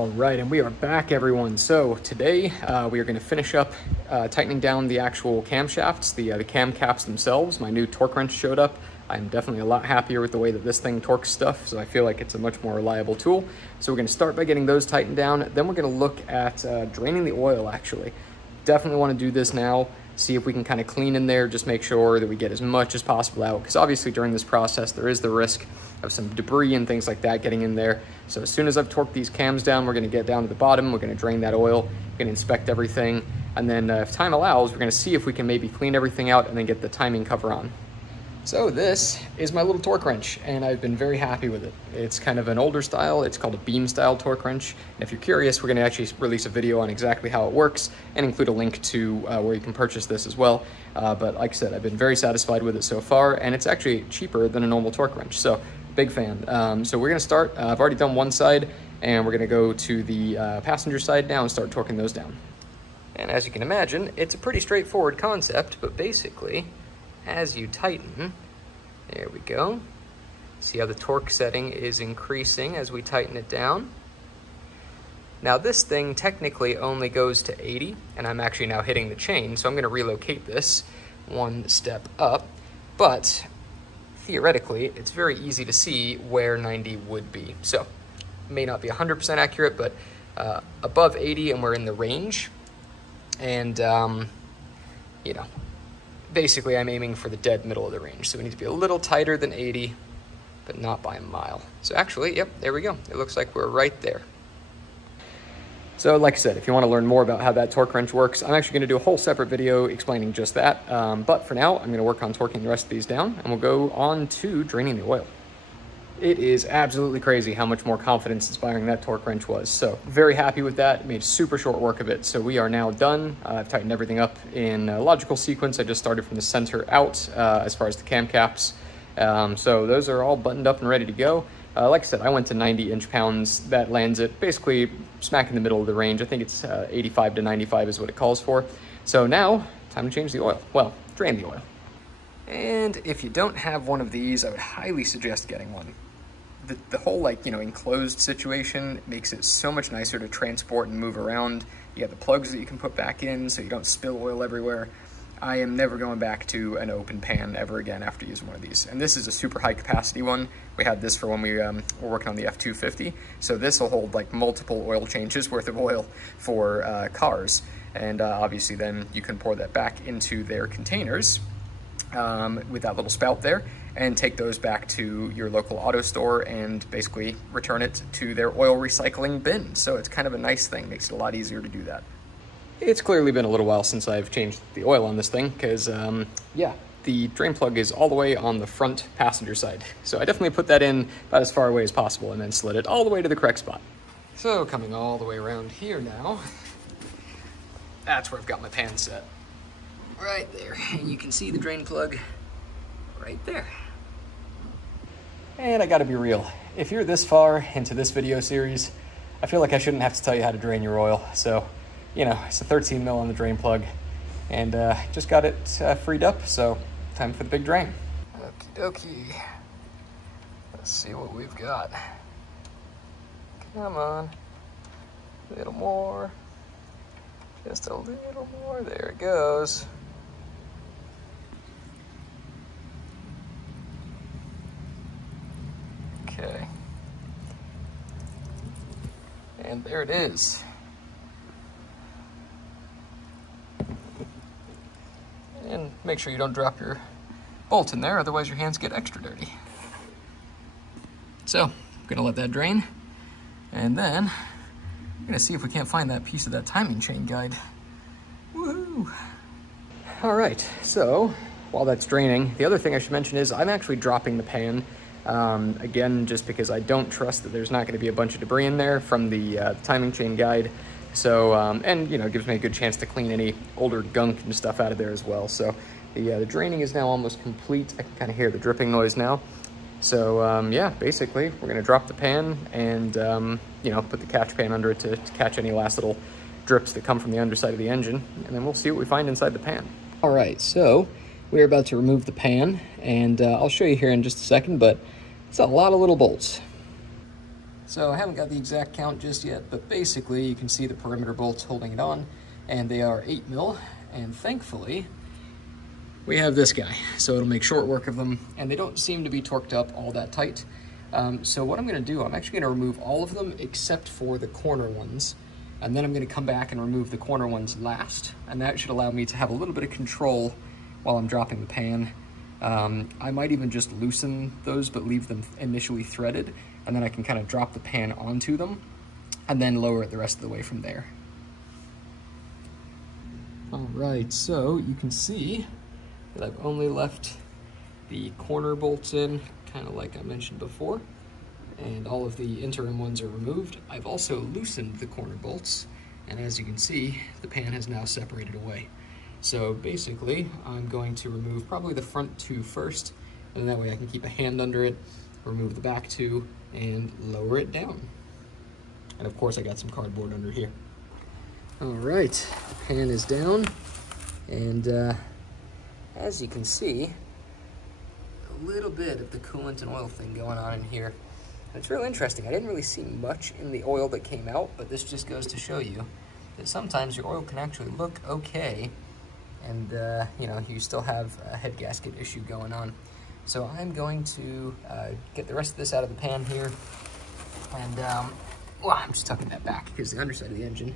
All right, and we are back, everyone. So today we are going to finish up tightening down the actual camshafts, the cam caps themselves. My new torque wrench showed up. I'm definitely a lot happier with the way that this thing torques stuff, so I feel like it's a much more reliable tool. So we're going to start by getting those tightened down. Then we're going to look at draining the oil, actually. Definitely want to do this now, see if we can kind of clean in there, just make sure that we get as much as possible out, because obviously during this process there is the risk of some debris and things like that getting in there. So as soon as I've torqued these cams down, we're going to get down to the bottom, we're going to drain that oil, we're going to inspect everything, and then if time allows, we're going to see if we can maybe clean everything out and then get the timing cover on. So this is my little torque wrench, and I've been very happy with it. It's kind of an older style. It's called a beam style torque wrench. And if you're curious, we're going to actually release a video on exactly how it works and include a link to where you can purchase this as well. But like I said, I've been very satisfied with it so far, and it's actually cheaper than a normal torque wrench. So big fan. So we're going to start. I've already done one side, and we're going to go to the passenger side now and start torquing those down. And as you can imagine, it's a pretty straightforward concept, but basically, as you tighten, there we go. See how the torque setting is increasing as we tighten it down. Now this thing technically only goes to 80, and I'm actually now hitting the chain, so I'm going to relocate this one step up, but theoretically it's very easy to see where 90 would be. So it may not be 100% accurate, but above 80 and we're in the range, and you know, basically I'm aiming for the dead middle of the range, so we need to be a little tighter than 80, but not by a mile. So actually, yep, there we go. It looks like we're right there. So like I said, if you want to learn more about how that torque wrench works, I'm actually going to do a whole separate video explaining just that. But for now, I'm going to work on torquing the rest of these down, and we'll go on to draining the oil. It is absolutely crazy how much more confidence-inspiring that torque wrench was. So very happy with that. Made super short work of it. So we are now done. I've tightened everything up in a logical sequence. I just started from the center out as far as the cam caps. So those are all buttoned up and ready to go. Like I said, I went to 90 inch-pounds. That lands it basically smack in the middle of the range. I think it's 85 to 95 is what it calls for. So now, time to change the oil. Well, drain the oil. And if you don't have one of these, I would highly suggest getting one. The whole, like, you know, enclosed situation makes it so much nicer to transport and move around. You got the plugs that you can put back in so you don't spill oil everywhere. I am never going back to an open pan ever again after using one of these. And this is a super high capacity one. We had this for when we were working on the F250. So this will hold like multiple oil changes worth of oil for cars. And obviously then you can pour that back into their containers with that little spout there, and take those back to your local auto store and basically return it to their oil recycling bin. So it's kind of a nice thing, makes it a lot easier to do that. It's clearly been a little while since I've changed the oil on this thing, because yeah, the drain plug is all the way on the front passenger side. So I definitely put that in about as far away as possible and then slid it all the way to the correct spot. So coming all the way around here now, that's where I've got my pan set. Right there, and you can see the drain plug right there. And I gotta be real, if you're this far into this video series, I feel like I shouldn't have to tell you how to drain your oil. So, you know, it's a 13 mil on the drain plug, and just got it freed up, so time for the big drain. Okie dokie. Let's see what we've got. Come on, a little more, just a little more, there it goes. Okay, and there it is. And make sure you don't drop your bolt in there, otherwise your hands get extra dirty. So, I'm gonna let that drain, and then I'm gonna see if we can't find that piece of that timing chain guide. Woohoo! All right, so while that's draining, the other thing I should mention is I'm actually dropping the pan. Again, just because I don't trust that there's not going to be a bunch of debris in there from the timing chain guide. So, and you know, it gives me a good chance to clean any older gunk and stuff out of there as well. So the draining is now almost complete. I can kind of hear the dripping noise now. So yeah, basically we're going to drop the pan and, you know, put the catch pan under it to catch any last little drips that come from the underside of the engine. And then we'll see what we find inside the pan. All right, so we're about to remove the pan, and I'll show you here in just a second, but it's a lot of little bolts. So I haven't got the exact count just yet, but basically you can see the perimeter bolts holding it on, and they are 8 mil, and thankfully we have this guy, so it'll make short work of them, and they don't seem to be torqued up all that tight. So what I'm gonna do, I'm actually gonna remove all of them except for the corner ones, and then I'm gonna come back and remove the corner ones last, and that should allow me to have a little bit of control while I'm dropping the pan. I might even just loosen those, but leave them initially threaded, and then I can kind of drop the pan onto them, and then lower it the rest of the way from there. All right, so you can see that I've only left the corner bolts in, kind of like I mentioned before, and all of the interim ones are removed. I've also loosened the corner bolts, and as you can see, the pan has now separated away. So basically, I'm going to remove probably the front two first, and that way I can keep a hand under it, remove the back two, and lower it down. And of course, I got some cardboard under here. All right, the pan is down, and as you can see, a little bit of the coolant and oil thing going on in here. And it's real interesting. I didn't really see much in the oil that came out, but this just goes to show you that sometimes your oil can actually look okay, and you know, you still have a head gasket issue going on. So I'm going to get the rest of this out of the pan here, and well, I'm just tucking that back because the underside of the engine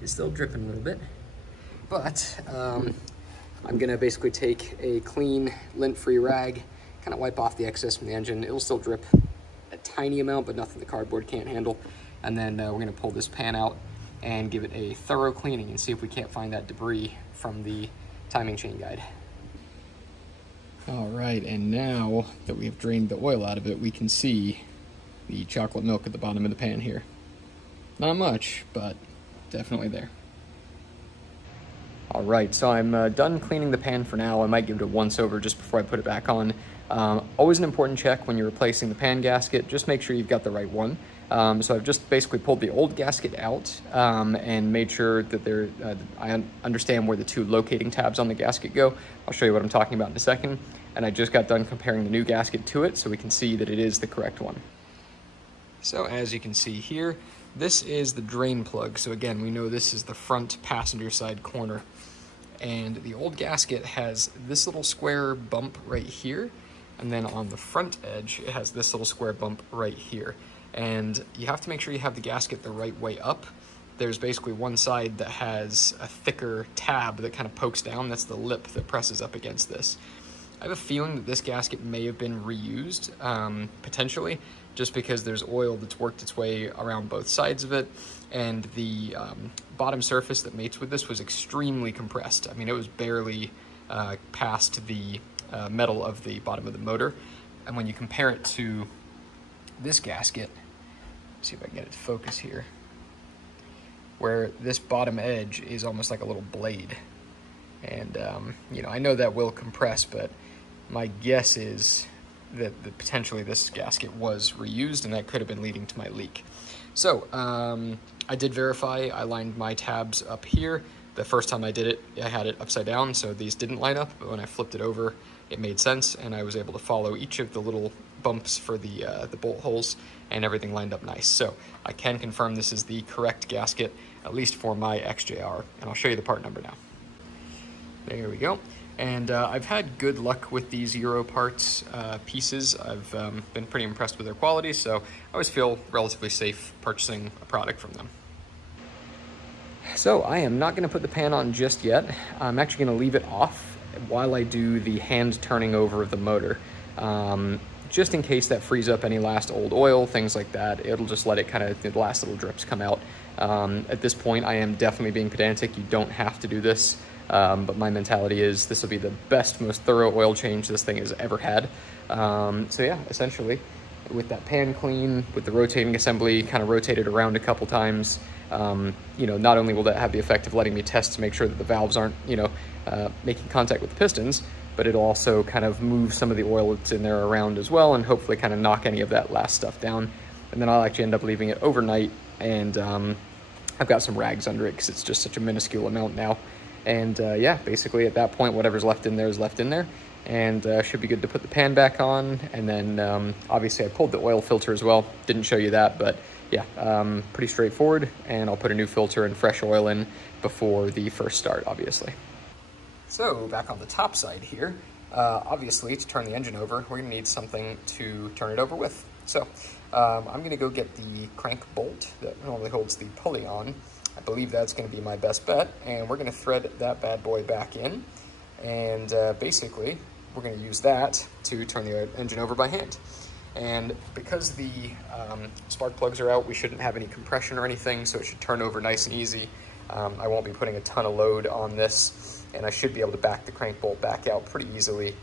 is still dripping a little bit. But I'm gonna basically take a clean, lint-free rag, kind of wipe off the excess from the engine. It'll still drip a tiny amount, but nothing the cardboard can't handle. And then we're gonna pull this pan out and give it a thorough cleaning and see if we can't find that debris from the timing chain guide. All right, and now that we have drained the oil out of it, we can see the chocolate milk at the bottom of the pan here. Not much, but definitely there. All right, so I'm done cleaning the pan for now. I might give it a once over just before I put it back on. Always an important check when you're replacing the pan gasket, just make sure you've got the right one. So I've just basically pulled the old gasket out and made sure that I understand where the two locating tabs on the gasket go. I'll show you what I'm talking about in a second. And I just got done comparing the new gasket to it so we can see that it is the correct one. So as you can see here, this is the drain plug. So again, we know this is the front passenger side corner. And the old gasket has this little square bump right here. And then on the front edge, it has this little square bump right here. And you have to make sure you have the gasket the right way up. There's basically one side that has a thicker tab that kind of pokes down. That's the lip that presses up against this. I have a feeling that this gasket may have been reused, potentially, just because there's oil that's worked its way around both sides of it, and the bottom surface that mates with this was extremely compressed. I mean, it was barely past the metal of the bottom of the motor. And when you compare it to this gasket, see if I can get it to focus here, where this bottom edge is almost like a little blade. And, you know, I know that will compress, but my guess is that potentially this gasket was reused, and that could have been leading to my leak. So I did verify. I lined my tabs up here. The first time I did it, I had it upside down, so these didn't line up, but when I flipped it over, it made sense, and I was able to follow each of the little bumps for the bolt holes, and everything lined up nice. So I can confirm this is the correct gasket, at least for my XJR, and I'll show you the part number now. There we go. And I've had good luck with these Euro parts pieces. I've been pretty impressed with their quality, so I always feel relatively safe purchasing a product from them. So I am not going to put the pan on just yet. I'm actually going to leave it off while I do the hand turning over of the motor. Just in case that frees up any last old oil, things like that. It'll just let it kind of, the last little drips come out. At this point, I am definitely being pedantic. You don't have to do this. But my mentality is this will be the best, most thorough oil change this thing has ever had. So yeah, essentially, with that pan clean, with the rotating assembly kind of rotated around a couple times, you know, not only will that have the effect of letting me test to make sure that the valves aren't, you know, making contact with the pistons, but it'll also kind of move some of the oil that's in there around as well, and hopefully kind of knock any of that last stuff down. And then I'll actually end up leaving it overnight, and I've got some rags under it because it's just such a minuscule amount now. And yeah, basically at that point, whatever's left in there is left in there. and should be good to put the pan back on. And then obviously I pulled the oil filter as well. Didn't show you that, but yeah, pretty straightforward. And I'll put a new filter and fresh oil in before the first start, obviously. So back on the top side here, obviously to turn the engine over, we're gonna need something to turn it over with. So I'm gonna go get the crank bolt that normally holds the pulley on. I believe that's gonna be my best bet, and we're gonna thread that bad boy back in, and basically we're gonna use that to turn the engine over by hand. And because the spark plugs are out, we shouldn't have any compression or anything, so it should turn over nice and easy. I won't be putting a ton of load on this, and I should be able to back the crank bolt back out pretty easily.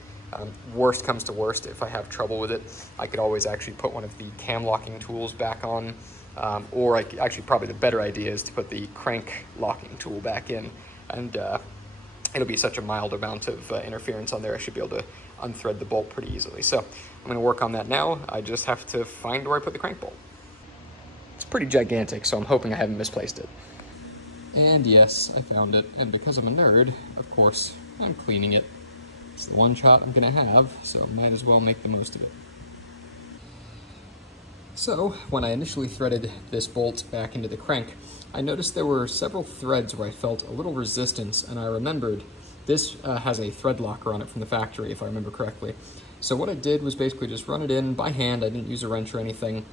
Worst comes to worst, if I have trouble with it, I could always actually put one of the cam locking tools back on, or actually probably the better idea is to put the crank locking tool back in, and it'll be such a mild amount of interference on there, I should be able to unthread the bolt pretty easily. So I'm going to work on that now. I just have to find where I put the crank bolt. It's pretty gigantic, so I'm hoping I haven't misplaced it. And yes, I found it, and because I'm a nerd, of course, I'm cleaning it. It's the one shot I'm gonna have, so might as well make the most of it. So, when I initially threaded this bolt back into the crank, I noticed there were several threads where I felt a little resistance, and I remembered this has a thread locker on it from the factory, if I remember correctly. So what I did was basically just run it in by hand. I didn't use a wrench or anything.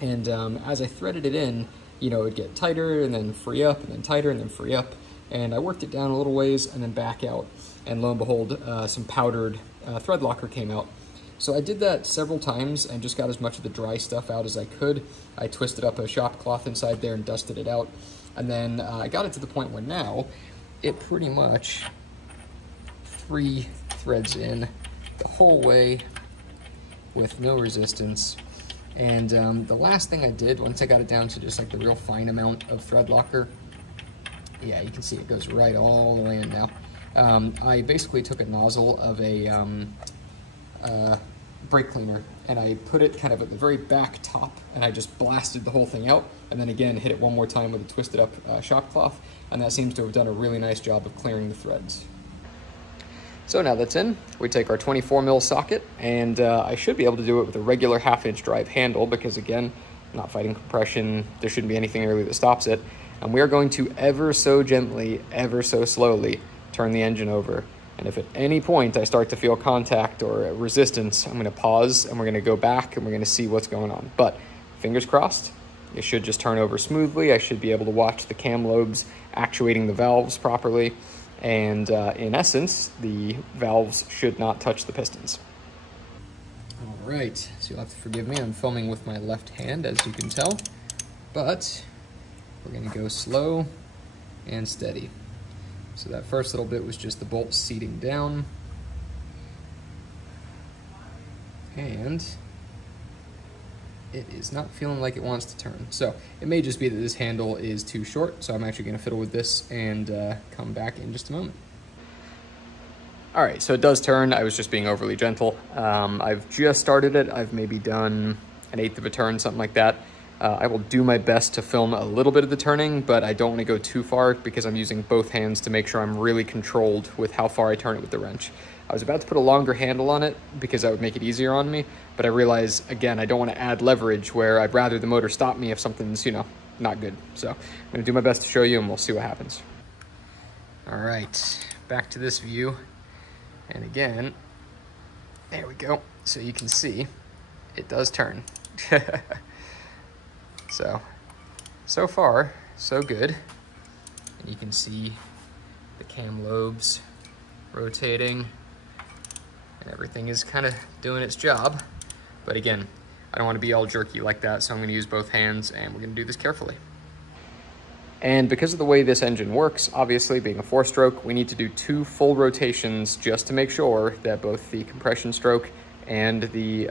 And as I threaded it in, you know, it'd get tighter and then free up, and then tighter and then free up. And I worked it down a little ways and then back out. And lo and behold, some powdered thread locker came out. So I did that several times and just got as much of the dry stuff out as I could. I twisted up a shop cloth inside there and dusted it out. And then I got it to the point where now it pretty much threads in the whole way with no resistance. And the last thing I did, once I got it down to just like the real fine amount of thread locker, yeah, you can see it goes right all the way in now. I basically took a nozzle of a brake cleaner, and I put it kind of at the very back top, and I just blasted the whole thing out, and then again hit it one more time with a twisted up shop cloth, and that seems to have done a really nice job of clearing the threads. So now that's in, we take our 24 mil socket, and I should be able to do it with a regular 1/2-inch drive handle because, again, I'm not fighting compression. There shouldn't be anything really that stops it. And we are going to ever so gently, ever so slowly turn the engine over. And if at any point I start to feel contact or resistance, I'm going to pause and we're going to go back and we're going to see what's going on. But fingers crossed, it should just turn over smoothly. I should be able to watch the cam lobes actuating the valves properly. And in essence, the valves should not touch the pistons. All right, so you'll have to forgive me. I'm filming with my left hand, as you can tell, but we're gonna go slow and steady. So that first little bit was just the bolt seating down. And it is not feeling like it wants to turn. So it may just be that this handle is too short, so I'm actually gonna fiddle with this and come back in just a moment. All right, so it does turn. I was just being overly gentle. I've just started it. I've maybe done 1/8 of a turn, something like that. I will do my best to film a little bit of the turning, but I don't want to go too far because I'm using both hands to make sure I'm really controlled with how far I turn it with the wrench. I was about to put a longer handle on it because that would make it easier on me, but I realize, again, I don't want to add leverage where I'd rather the motor stop me if something's, you know, not good. So I'm going to do my best to show you and we'll see what happens. All right, back to this view. And again, there we go. So you can see it does turn. So far, so good. And you can see the cam lobes rotating and everything is kind of doing its job. But again, I don't want to be all jerky like that, so I'm going to use both hands and we're going to do this carefully. And because of the way this engine works, obviously being a 4-stroke, we need to do 2 full rotations just to make sure that both the compression stroke and the,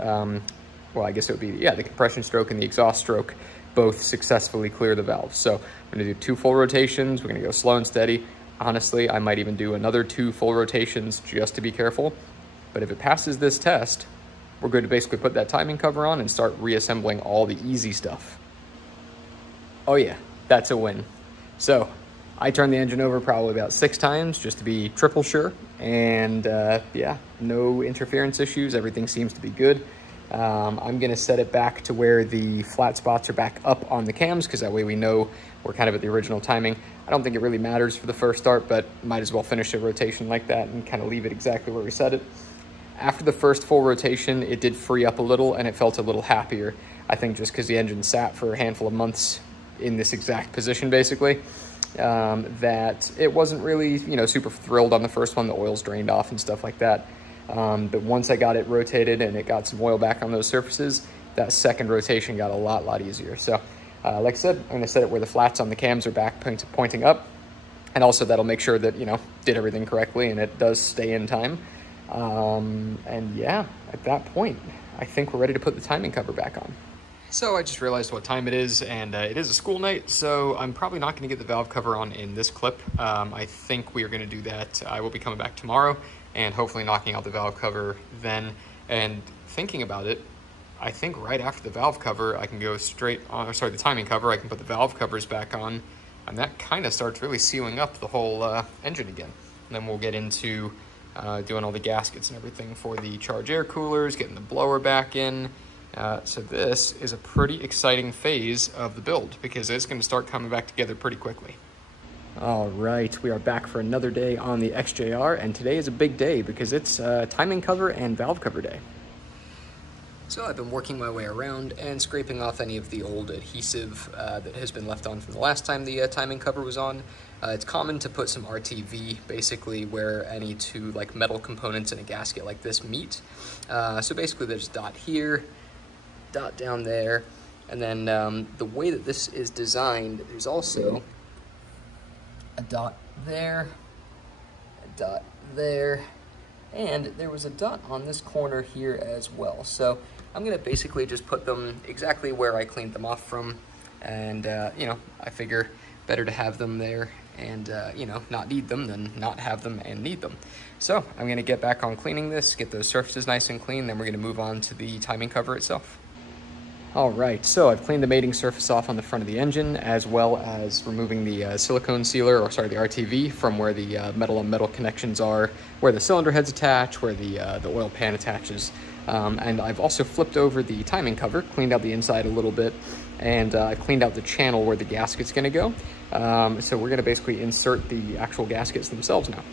well, I guess it would be, yeah, the compression stroke and the exhaust stroke both successfully clear the valve. So I'm going to do 2 full rotations. We're going to go slow and steady. Honestly, I might even do another 2 full rotations just to be careful. But if it passes this test, we're going to basically put that timing cover on and start reassembling all the easy stuff. Oh yeah, that's a win. So I turned the engine over probably about 6 times just to be triple sure. and yeah, no interference issues. Everything seems to be good. I'm gonna set it back to where the flat spots are back up on the cams, because that way we know we're kind of at the original timing. I don't think it really matters for the first start, but might as well finish a rotation like that and kind of leave it exactly where we set it. After the first full rotation, it did free up a little and it felt a little happier. I think just because the engine sat for a handful of months in this exact position, basically, that it wasn't really, you know, super thrilled on the first one. The oil's drained off and stuff like that. But once I got it rotated and it got some oil back on those surfaces, that second rotation got a lot easier. So like I said, I'm going to set it where the flats on the cams are back pointing up. And also that'll make sure that, you know, did everything correctly and it does stay in time. And yeah, at that point, I think we're ready to put the timing cover back on. So I just realized what time it is, and it is a school night, so I'm probably not going to get the valve cover on in this clip. I think we are going to do that. I will be coming back tomorrow and hopefully knocking out the valve cover then. And thinking about it, I think right after the valve cover, I can go straight on, or sorry, the timing cover, I can put the valve covers back on, and that kind of starts really sealing up the whole engine again. And then we'll get into doing all the gaskets and everything for the charge air coolers, getting the blower back in. So this is a pretty exciting phase of the build because it's going to start coming back together pretty quickly. All right, we are back for another day on the XJR, and today is a big day because it's timing cover and valve cover day. So I've been working my way around and scraping off any of the old adhesive that has been left on from the last time the timing cover was on. It's common to put some RTV basically where any two like metal components in a gasket like this meet. So basically there's a dot here, dot down there, and then the way that this is designed, there's also a dot there, a dot there, and there was a dot on this corner here as well. So I'm gonna basically just put them exactly where I cleaned them off from, and you know, I figure better to have them there and you know, not need them than not have them and need them. So I'm gonna get back on cleaning this, get those surfaces nice and clean, then we're gonna move on to the timing cover itself. All right, so I've cleaned the mating surface off on the front of the engine, as well as removing the silicone sealer, or sorry, the RTV, from where the metal on metal connections are, where the cylinder heads attach, where the oil pan attaches. And I've also flipped over the timing cover, cleaned out the inside a little bit, and I've cleaned out the channel where the gasket's gonna go. So we're gonna basically insert the actual gaskets themselves now.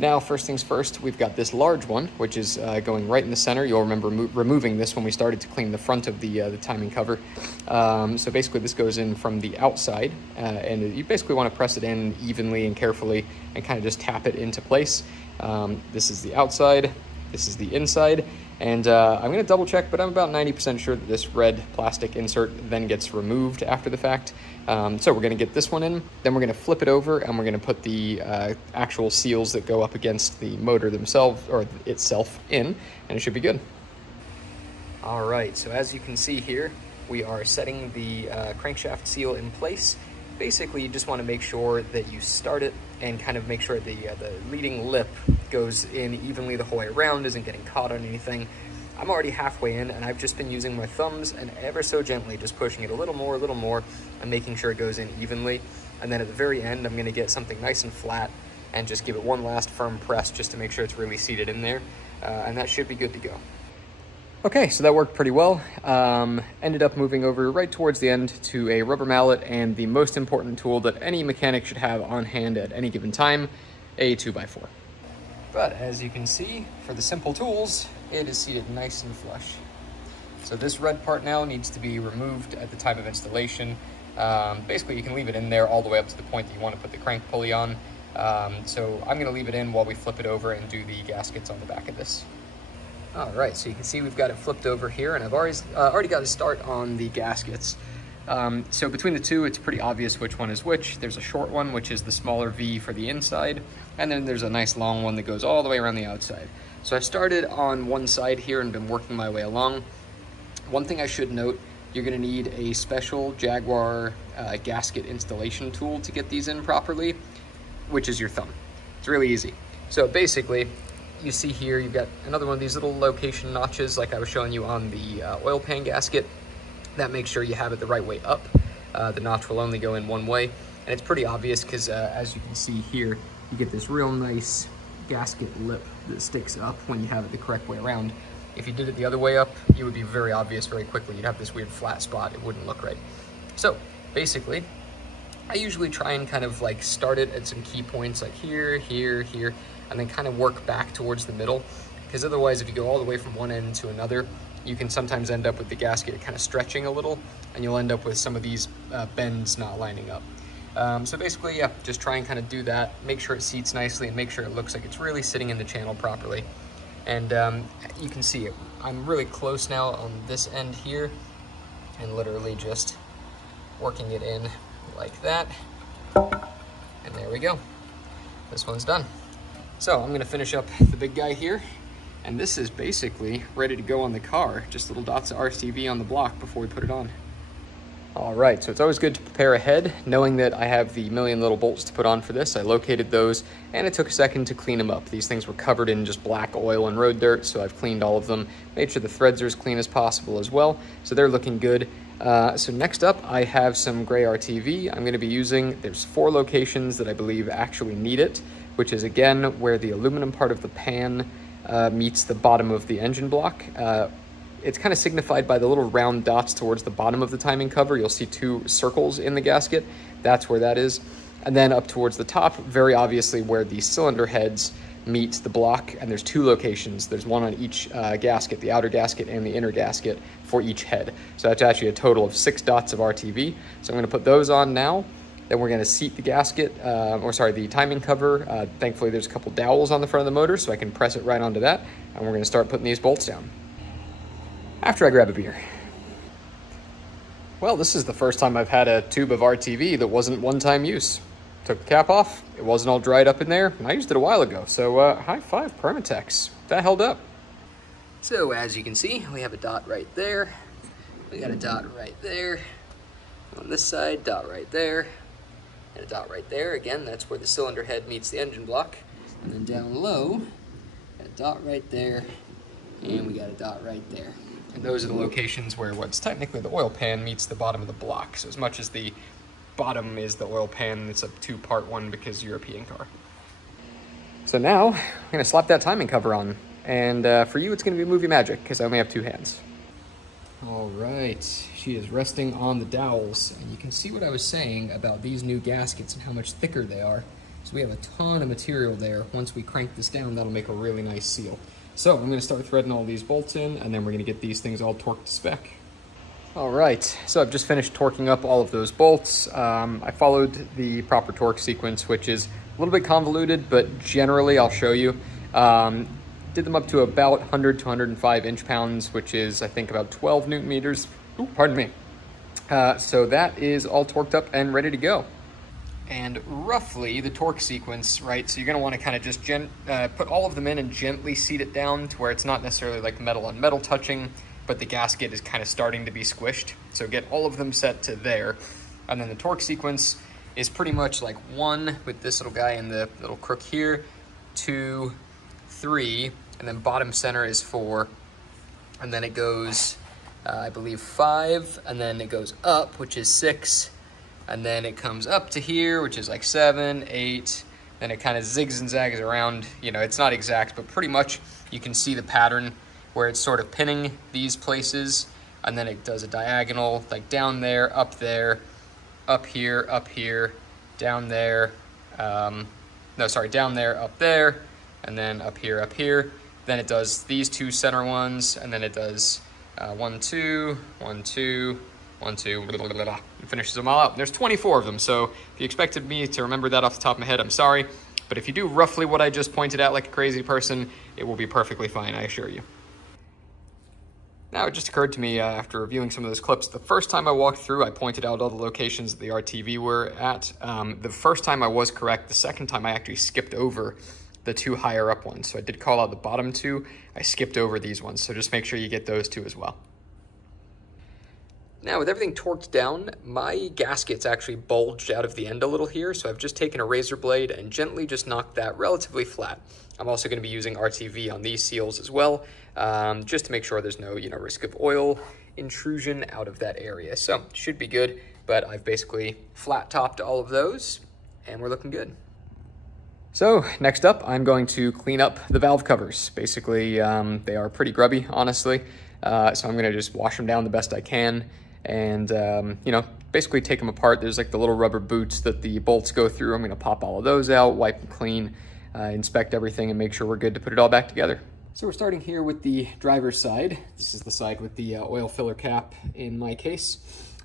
Now, first things first, we've got this large one, which is going right in the center. You'll remember removing this when we started to clean the front of the timing cover. So basically this goes in from the outside, and you basically want to press it in evenly and carefully and kind of just tap it into place. This is the outside, this is the inside, and I'm going to double check, but I'm about 90% sure that this red plastic insert then gets removed after the fact. So we're going to get this one in, then we're going to flip it over, and we're going to put the actual seals that go up against the motor themselves, or itself, in, and it should be good. All right, so as you can see here, we are setting the crankshaft seal in place. Basically, you just want to make sure that you start it and kind of make sure the leading lip goes in evenly the whole way around, isn't getting caught on anything. I'm already halfway in, and I've just been using my thumbs and ever so gently just pushing it a little more, and making sure it goes in evenly. And then at the very end, I'm going to get something nice and flat and just give it one last firm press just to make sure it's really seated in there, and that should be good to go. Okay, so that worked pretty well. Ended up moving over right towards the end to a rubber mallet and the most important tool that any mechanic should have on hand at any given time, a 2x4. But as you can see, for the simple tools, it is seated nice and flush. So this red part now needs to be removed at the time of installation. Basically, you can leave it in there all the way up to the point that you want to put the crank pulley on. So I'm going to leave it in while we flip it over and do the gaskets on the back of this. All right, so you can see we've got it flipped over here, and I've already got a start on the gaskets. So between the two, it's pretty obvious which one is which. There's a short one, which is the smaller V for the inside, and then there's a nice long one that goes all the way around the outside. So I've started on one side here and been working my way along. One thing I should note, you're gonna need a special Jaguar gasket installation tool to get these in properly, which is your thumb. It's really easy. So basically, you see here, you've got another one of these little location notches like I was showing you on the oil pan gasket. That makes sure you have it the right way up. The notch will only go in one way, and it's pretty obvious because as you can see here, you get this real nice gasket lip that sticks up when you have it the correct way around. If you did it the other way up, it would be very obvious very quickly. You'd have this weird flat spot. It wouldn't look right. So basically, I usually try and kind of like start it at some key points like here, here, here, and then kind of work back towards the middle. Because otherwise, if you go all the way from one end to another, you can sometimes end up with the gasket kind of stretching a little, and you'll end up with some of these bends not lining up. So basically, yeah, just try and kind of do that, make sure it seats nicely, and make sure it looks like it's really sitting in the channel properly. And you can see it. I'm really close now on this end here, and literally just working it in like that. And there we go. This one's done. So I'm gonna finish up the big guy here. And this is basically ready to go on the car. Just little dots of RTV on the block before we put it on. All right, so it's always good to prepare ahead, knowing that I have the million little bolts to put on for this. I located those, and it took a second to clean them up. These things were covered in just black oil and road dirt, so I've cleaned all of them, made sure the threads are as clean as possible as well, so they're looking good. So next up, I have some gray RTV I'm gonna be using. There's 4 locations that I believe actually need it, which is again, where the aluminum part of the pan meets the bottom of the engine block. It's kind of signified by the little round dots towards the bottom of the timing cover. You'll see 2 circles in the gasket. That's where that is. And then up towards the top, very obviously where the cylinder heads meet the block. And there's 2 locations. There's one on each gasket, the outer gasket and the inner gasket for each head. So that's actually a total of 6 dots of RTV. So I'm gonna put those on now. Then we're gonna seat the gasket, the timing cover. Thankfully there's a couple dowels on the front of the motor so I can press it right onto that. And we're gonna start putting these bolts down. After I grab a beer. Well, this is the first time I've had a tube of RTV that wasn't one-time use. Took the cap off, it wasn't all dried up in there, and I used it a while ago, so high five Permatex. That held up. So as you can see, we have a dot right there. We got a dot right there. On this side, dot right there. And a dot right there. Again, that's where the cylinder head meets the engine block. And then down low, got a dot right there, and we got a dot right there. And those are the locations where what's technically the oil pan meets the bottom of the block. So as much as the bottom is the oil pan, it's a 2-part one because European car. So now, I'm gonna slap that timing cover on. And for you, it's gonna be movie magic because I only have 2 hands. All right, she is resting on the dowels. And you can see what I was saying about these new gaskets and how much thicker they are. So we have a ton of material there. Once we crank this down, that'll make a really nice seal. So I'm gonna start threading all these bolts in, and then we're gonna get these things all torqued to spec. All right, so I've just finished torquing up all of those bolts. I followed the proper torque sequence, which is a little bit convoluted, but generally I'll show you. Did them up to about 100 to 105 inch-pounds, which is, I think, about 12 Newton meters. Ooh, pardon me. So that is all torqued up and ready to go. And roughly the torque sequence, right? So you're gonna wanna kind of just put all of them in and gently seat it down to where it's not necessarily like metal on metal touching, but the gasket is kind of starting to be squished. So get all of them set to there. And then the torque sequence is pretty much like 1 with this little guy in the little crook here, 2, 3, and then bottom center is 4. And then it goes, I believe 5, and then it goes up, which is 6. And then it comes up to here, which is like 7, 8. Then it kind of zigs and zags around. You know, it's not exact, but pretty much you can see the pattern where it's sort of pinning these places. And then it does a diagonal, like down there, up here, down there. Down there, up there, and then up here. Then it does these 2 center ones, and then it does 1, 2, 1, 2, 1, 2, blah, blah, blah, blah, and finishes them all out. There's 24 of them, so if you expected me to remember that off the top of my head, I'm sorry. But if you do roughly what I just pointed at like a crazy person, it will be perfectly fine, I assure you. Now, it just occurred to me after reviewing some of those clips, the first time I walked through, I pointed out all the locations that the RTV were at. The first time I was correct. The second time I actually skipped over the 2 higher up ones. So I did call out the bottom 2. I skipped over these ones, so just make sure you get those 2 as well. Now, with everything torqued down, my gaskets actually bulged out of the end a little here, so I've just taken a razor blade and gently just knocked that relatively flat. I'm also going to be using RTV on these seals as well, just to make sure there's no, risk of oil intrusion out of that area. So, should be good, but I've basically flat topped all of those, and we're looking good. So next up, I'm going to clean up the valve covers. Basically, they are pretty grubby, honestly. So I'm gonna just wash them down the best I can and, you know, basically take them apart. There's like the little rubber boots that the bolts go through. I'm gonna pop all of those out, wipe them clean, inspect everything and make sure we're good to put it all back together. So we're starting here with the driver's side. This is the side with the oil filler cap in my case.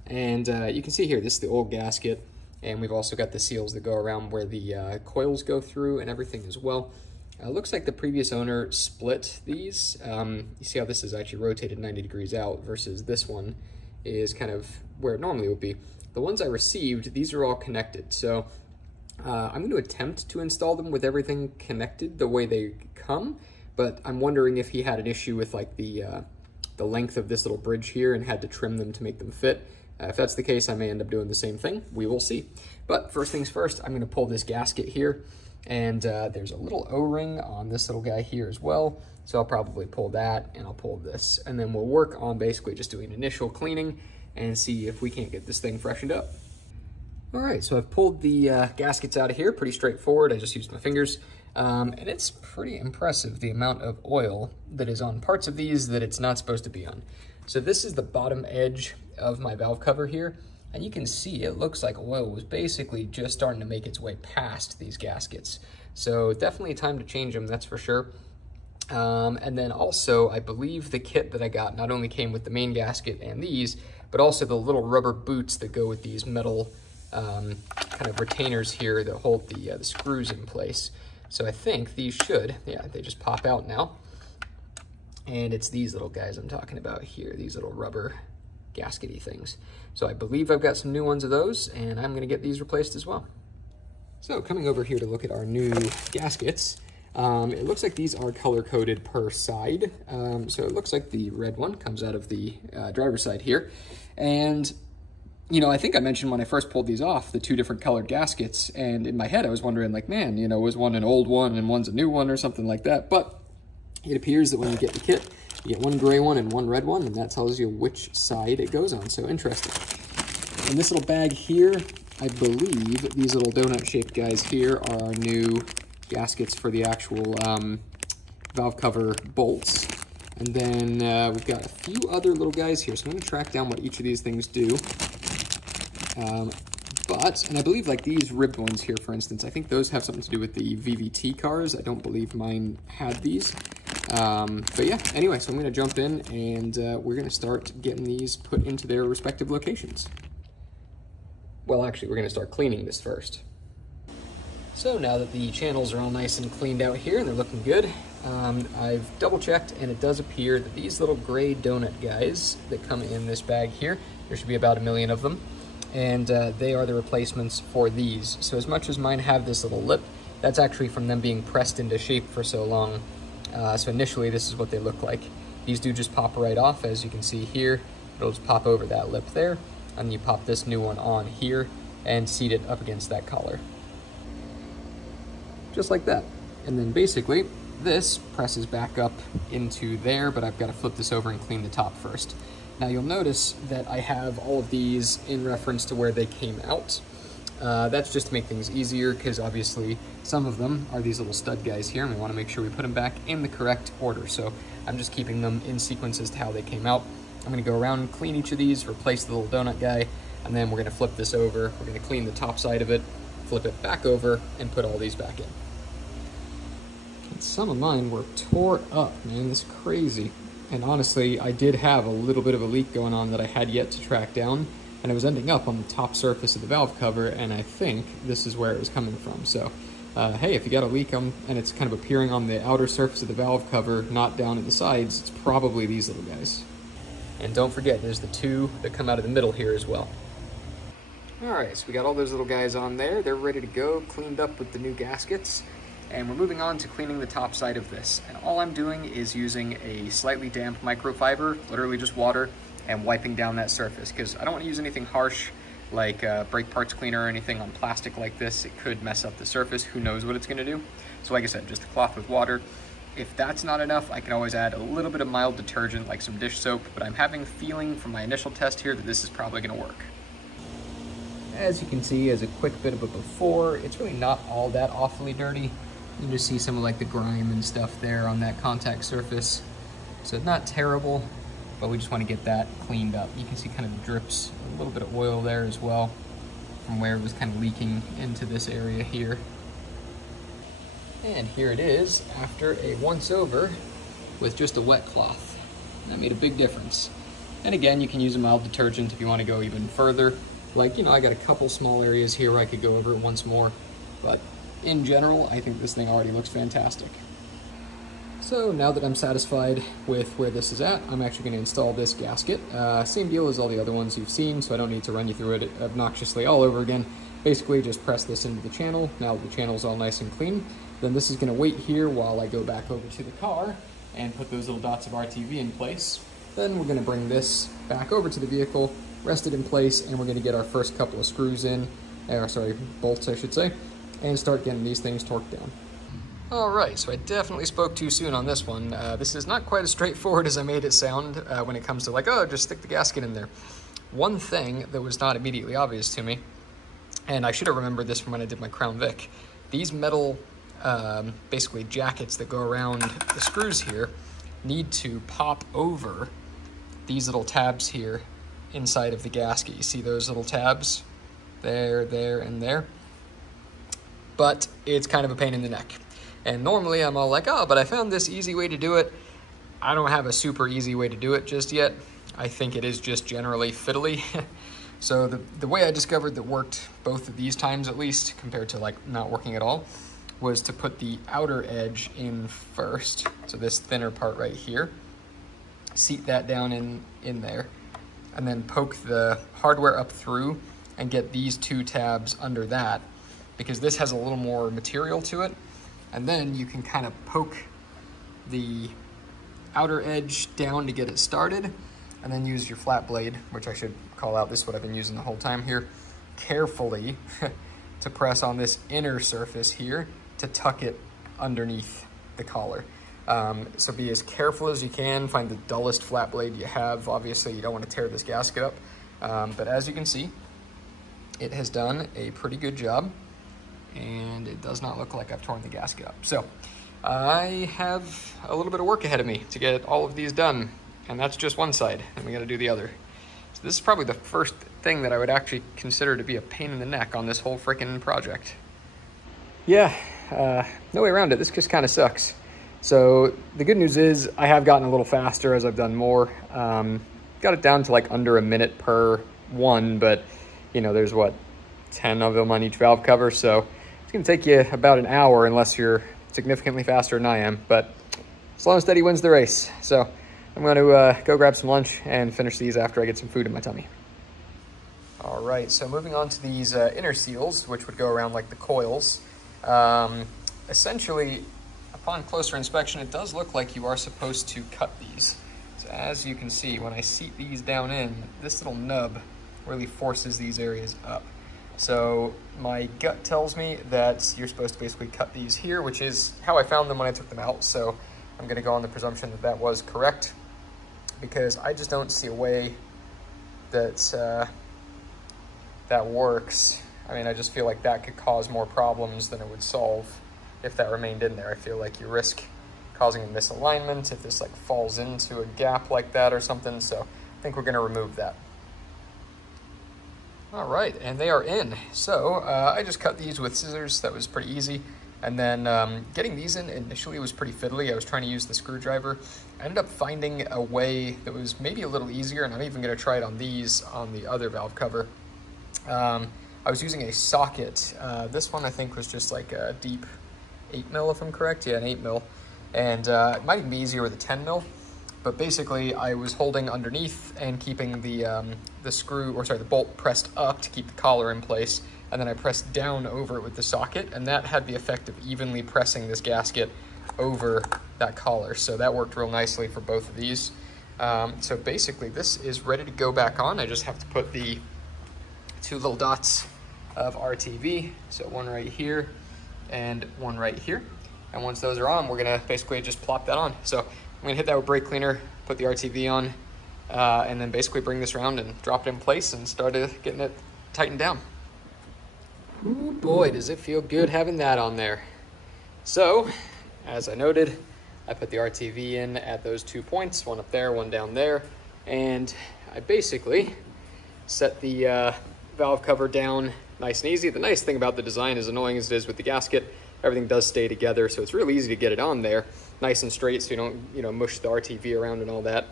And you can see here, this is the old gasket. And we've also got the seals that go around where the coils go through and everything as well. Looks like the previous owner split these. You see how this is actually rotated 90 degrees out versus this one is kind of where it normally would be. The ones I received, these are all connected. So I'm going to attempt to install them with everything connected the way they come, but I'm wondering if he had an issue with like the length of this little bridge here and had to trim them to make them fit. If that's the case, I may end up doing the same thing. We will see. But first things first, I'm going to pull this gasket here. And there's a little O-ring on this little guy here as well. So I'll probably pull that and I'll pull this. And then we'll work on basically just doing initial cleaning and see if we can't get this thing freshened up. All right, so I've pulled the gaskets out of here. Pretty straightforward. I just used my fingers. And it's pretty impressive the amount of oil that is on parts of these that it's not supposed to be on. So this is the bottom edge of my valve cover here, and you can see it looks like oil was basically just starting to make its way past these gaskets. So definitely time to change them, that's for sure. And then also, I believe the kit that I got not only came with the main gasket and these, but also the little rubber boots that go with these metal kind of retainers here that hold the screws in place. So I think these should, yeah, they just pop out now. And it's these little guys I'm talking about here, these little rubber gaskety things. So I believe I've got some new ones of those, and I'm gonna get these replaced as well. So coming over here to look at our new gaskets, it looks like these are color-coded per side. So it looks like the red one comes out of the driver's side here. And, you know, I think I mentioned when I first pulled these off, the two different colored gaskets, and in my head I was wondering like, man, you know, was one an old one and one's a new one or something like that? But it appears that when you get the kit, you get one gray one and one red one, and that tells you which side it goes on. So interesting. In this little bag here, I believe these little donut-shaped guys here are our new gaskets for the actual valve cover bolts. And then we've got a few other little guys here, so I'm going to track down what each of these things do. And I believe like these ribbed ones here, for instance, I think those have something to do with the VVT cars. I don't believe mine had these. But yeah, anyway, so I'm going to jump in and we're going to start getting these put into their respective locations. Well, actually, we're going to start cleaning this first. So now that the channels are all nice and cleaned out here and they're looking good, I've double checked and it does appear that these little gray donut guys that come in this bag here, there should be about 1 million of them, and they are the replacements for these. So as much as mine have this little lip, that's actually from them being pressed into shape for so long. So initially this is what they look like. These do just pop right off, as you can see here. It'll just pop over that lip there, and you pop this new one on here and seat it up against that collar. Just like that. And then basically this presses back up into there, but I've got to flip this over and clean the top first. Now you'll notice that I have all of these in reference to where they came out. That's just to make things easier, because obviously some of them are these little stud guys here, and we want to make sure we put them back in the correct order. So I'm just keeping them in sequence as to how they came out. I'm going to go around and clean each of these, replace the little donut guy, and then we're going to flip this over. We're going to clean the top side of it, flip it back over, and put all these back in. And some of mine were tore up, man. This is crazy. And honestly, I did have a little bit of a leak going on that I had yet to track down, and it was ending up on the top surface of the valve cover, and I think this is where it was coming from. So, hey, if you got a leak and it's kind of appearing on the outer surface of the valve cover, not down at the sides, it's probably these little guys. And don't forget, there's the two that come out of the middle here as well. All right, so we got all those little guys on there. They're ready to go, cleaned up with the new gaskets. And we're moving on to cleaning the top side of this. And all I'm doing is using a slightly damp microfiber, literally just water, and wiping down that surface, because I don't want to use anything harsh like brake parts cleaner or anything on plastic like this. It could mess up the surface. Who knows what it's going to do? So like I said, just a cloth with water. If that's not enough, I can always add a little bit of mild detergent like some dish soap, but I'm having a feeling from my initial test here that this is probably going to work. as you can see, as a quick bit of a before, it's really not all that awfully dirty. You can just see some of like the grime and stuff there on that contact surface. So not terrible, but we just want to get that cleaned up. You can see kind of drips a little bit of oil there as well from where it was kind of leaking into this area here. And here it is after a once over with just a wet cloth. That made a big difference. And again, you can use a mild detergent if you want to go even further. Like, you know, I got a couple small areas here where I could go over it once more, but in general, I think this thing already looks fantastic. So now that I'm satisfied with where this is at, I'm actually going to install this gasket. Same deal as all the other ones you've seen, so I don't need to run you through it obnoxiously all over again. Basically, just press this into the channel. Now the channel's all nice and clean. Then this is going to wait here while I go back over to the car and put those little dots of RTV in place. Then we're going to bring this back over to the vehicle, rest it in place, and we're going to get our first couple of screws in, bolts I should say, and start getting these things torqued down. Alright, so I definitely spoke too soon on this one. This is not quite as straightforward as I made it sound when it comes to like, oh, just stick the gasket in there. One thing that was not immediately obvious to me, and I should have remembered this from when I did my Crown Vic, these metal, basically jackets that go around the screws here need to pop over these little tabs here inside of the gasket. You see those little tabs? There, there, and there. But it's kind of a pain in the neck. And normally I'm all like, oh, but I found this easy way to do it. I don't have a super easy way to do it just yet. I think it is just generally fiddly. So the way I discovered that worked both of these times at least, compared to like not working at all, was to put the outer edge in first. So this thinner part right here, seat that down in there, and then poke the hardware up through and get these two tabs under that, because this has a little more material to it. And then you can kind of poke the outer edge down to get it started, and then use your flat blade, which I should call out, this is what I've been using the whole time here, carefully to press on this inner surface here to tuck it underneath the collar. So be as careful as you can, find the dullest flat blade you have. Obviously you don't want to tear this gasket up, but as you can see, it has done a pretty good job, and it does not look like I've torn the gasket up. So I have a little bit of work ahead of me to get all of these done, and that's just one side, and we got to do the other. So this is probably the first thing that I would actually consider to be a pain in the neck on this whole freaking project. Yeah, no way around it. This just kind of sucks. So the good news is I have gotten a little faster as I've done more. Got it down to like under a minute per one, but you know, there's what, 10 of them on each valve cover, so it's gonna take you about an hour unless you're significantly faster than I am, but slow and steady wins the race. So I'm gonna go grab some lunch and finish these after I get some food in my tummy. All right, so moving on to these inner seals, which would go around like the coils. Essentially, upon closer inspection, it does look like you are supposed to cut these. So as you can see, when I seat these down in, this little nub really forces these areas up. So my gut tells me that you're supposed to basically cut these here, which is how I found them when I took them out. So I'm gonna go on the presumption that that was correct, because I just don't see a way that that works. I mean, I just feel like that could cause more problems than it would solve if that remained in there. I feel like you risk causing a misalignment if this like falls into a gap like that or something. So I think we're gonna remove that. All right, and they are in. So I just cut these with scissors. That was pretty easy. And then getting these in initially was pretty fiddly. I was trying to use the screwdriver. I ended up finding a way that was maybe a little easier, and I'm even gonna try it on these on the other valve cover. I was using a socket. This one I think was just like a deep 8mm if I'm correct. Yeah, an 8mm. And it might even be easier with a 10mm. But basically, I was holding underneath and keeping the bolt pressed up to keep the collar in place, and then I pressed down over it with the socket, and that had the effect of evenly pressing this gasket over that collar. So that worked real nicely for both of these. So basically, this is ready to go back on. I just have to put the two little dots of RTV, so one right here and one right here. And once those are on, we're gonna basically just plop that on. So I'm gonna hit that with brake cleaner, put the RTV on, and then basically bring this around and drop it in place and start getting it tightened down. Ooh, boy, does it feel good having that on there. So, as I noted, I put the RTV in at those 2 points, one up there, one down there, and I basically set the valve cover down nice and easy. The nice thing about the design, as annoying as it is with the gasket, everything does stay together, so it's really easy to get it on there nice and straight so you don't, mush the RTV around and all that.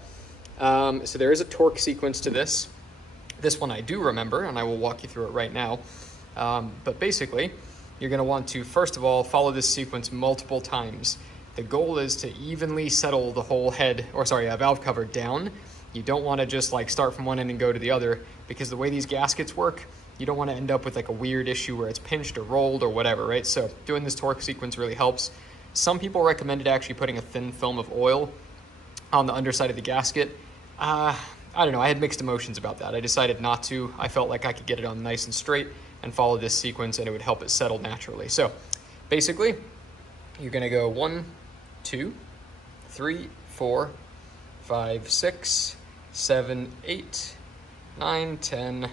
So there is a torque sequence to this. This one I do remember, and I will walk you through it right now. But basically, you're going to want to, first of all, follow this sequence multiple times. The goal is to evenly settle the whole head, or sorry, valve cover down. You don't want to just like start from one end and go to the other, because the way these gaskets work, you don't want to end up with like a weird issue where it's pinched or rolled or whatever, right? So doing this torque sequence really helps. Some people recommended actually putting a thin film of oil on the underside of the gasket. I don't know, I had mixed emotions about that. I decided not to. I felt like I could get it on nice and straight and follow this sequence and it would help it settle naturally. So basically, you're gonna go 1, 2, 3, 4, 5, 6, 7, 8, 9, 10,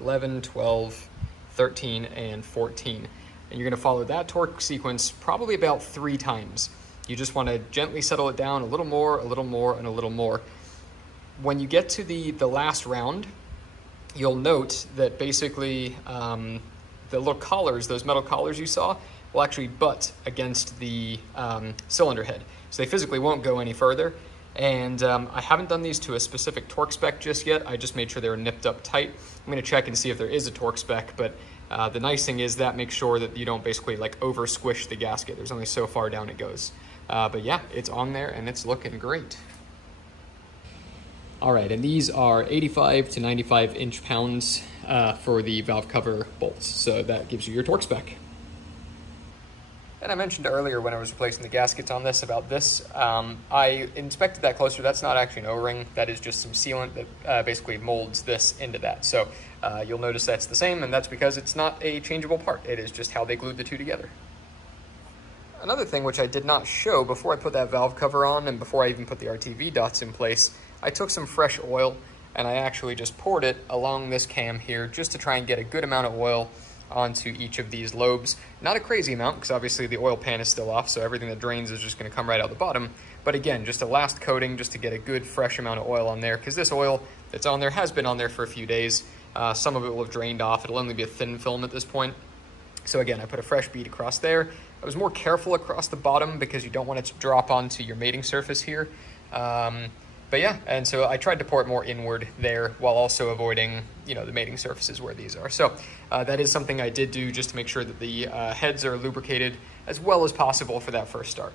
11, 12, 13, and 14. And you're gonna follow that torque sequence probably about 3 times. You just wanna gently settle it down a little more, a little more, and a little more. When you get to the last round, you'll note that basically the little collars, those metal collars you saw, will actually butt against the cylinder head. So they physically won't go any further. And I haven't done these to a specific torque spec just yet. I just made sure they were nipped up tight. I'm gonna check and see if there is a torque spec, but the nice thing is that makes sure that you don't basically like over squish the gasket. There's only so far down it goes. But yeah, it's on there and it's looking great. All right, and these are 85 to 95 inch-pounds for the valve cover bolts. So that gives you your torque spec. And I mentioned earlier when I was replacing the gaskets on this about this, I inspected that closer. That's not actually an O-ring. That is just some sealant that basically molds this into that. So you'll notice that's the same, and that's because it's not a changeable part. It is just how they glued the two together. Another thing which I did not show before I put that valve cover on and before I even put the RTV dots in place, I took some fresh oil and I actually just poured it along this cam here just to try and get a good amount of oil onto each of these lobes. Not a crazy amount because obviously the oil pan is still off, so everything that drains is just going to come right out the bottom. But again, just a last coating just to get a good fresh amount of oil on there, because this oil that's on there has been on there for a few days. Some of it will have drained off. It'll only be a thin film at this point. So again, I put a fresh bead across there. I was more careful across the bottom because you don't want it to drop onto your mating surface here. But yeah, and so I tried to pour it more inward there while also avoiding, the mating surfaces where these are. So that is something I did do just to make sure that the heads are lubricated as well as possible for that first start.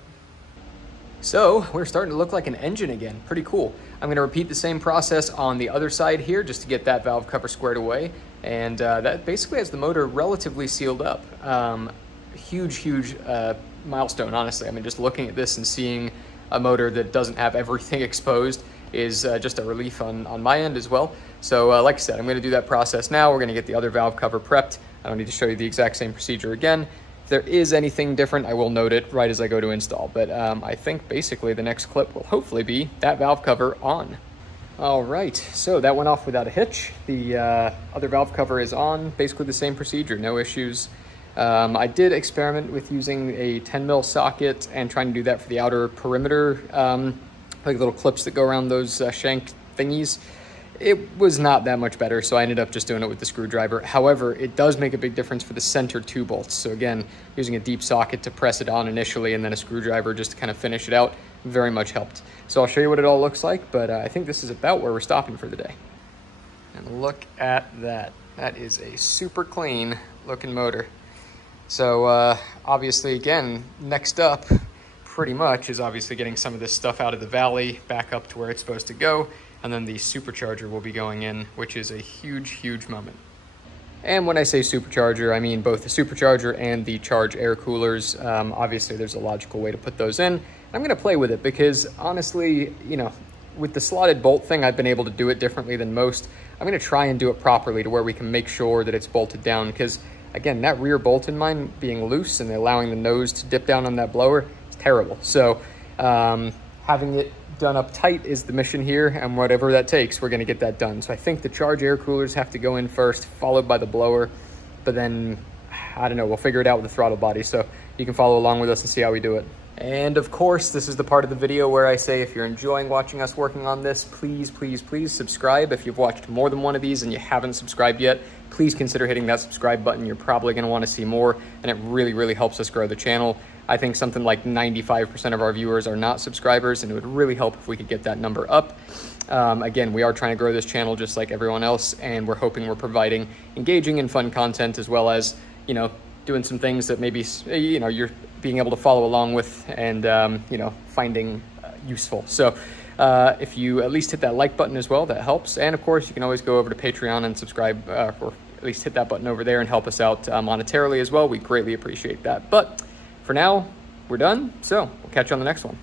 So we're starting to look like an engine again. Pretty cool. I'm going to repeat the same process on the other side here just to get that valve cover squared away. And that basically has the motor relatively sealed up. Huge milestone, honestly. I mean, just looking at this and seeing a motor that doesn't have everything exposed is just a relief on my end as well. So like I said, I'm going to do that process now. We're going to get the other valve cover prepped. I don't need to show you the exact same procedure again. If there is anything different, I will note it right as I go to install. But I think basically the next clip will hopefully be that valve cover on. All right, so that went off without a hitch. The other valve cover is on, basically the same procedure, no issues. I did experiment with using a 10 mil socket and trying to do that for the outer perimeter, like little clips that go around those shank thingies. It was not that much better, so I ended up just doing it with the screwdriver. However, it does make a big difference for the center 2 bolts. So again, using a deep socket to press it on initially and then a screwdriver just to kind of finish it out very much helped. So I'll show you what it all looks like, but I think this is about where we're stopping for the day. And look at that. That is a super clean looking motor. So obviously, again, next up pretty much is obviously getting some of this stuff out of the valley back up to where it's supposed to go. And then the supercharger will be going in, which is a huge moment. And when I say supercharger, I mean both the supercharger and the charge air coolers. Obviously, there's a logical way to put those in. I'm going to play with it because honestly, with the slotted bolt thing, I've been able to do it differently than most. I'm going to try and do it properly to where we can make sure that it's bolted down because again, that rear bolt in mine being loose and allowing the nose to dip down on that blower is terrible. So having it done up tight is the mission here, and whatever that takes, we're going to get that done. So I think the charge air coolers have to go in first, followed by the blower. But then I don't know, we'll figure it out with the throttle body. So you can follow along with us and see how we do it. And of course, this is the part of the video where I say, if you're enjoying watching us working on this, please, please, please subscribe. If you've watched more than one of these and you haven't subscribed yet, please consider hitting that subscribe button. You're probably going to want to see more, and it really, really helps us grow the channel. I think something like 95% of our viewers are not subscribers, and it would really help if we could get that number up. Again, we are trying to grow this channel just like everyone else, and we're hoping we're providing engaging and fun content, as well as, you know, doing some things that maybe, you know, you're being able to follow along with and, you know, finding useful. So if you at least hit that like button as well, that helps. And of course, you can always go over to Patreon and subscribe, or at least hit that button over there and help us out monetarily as well. We greatly appreciate that. But for now, we're done. So we'll catch you on the next one.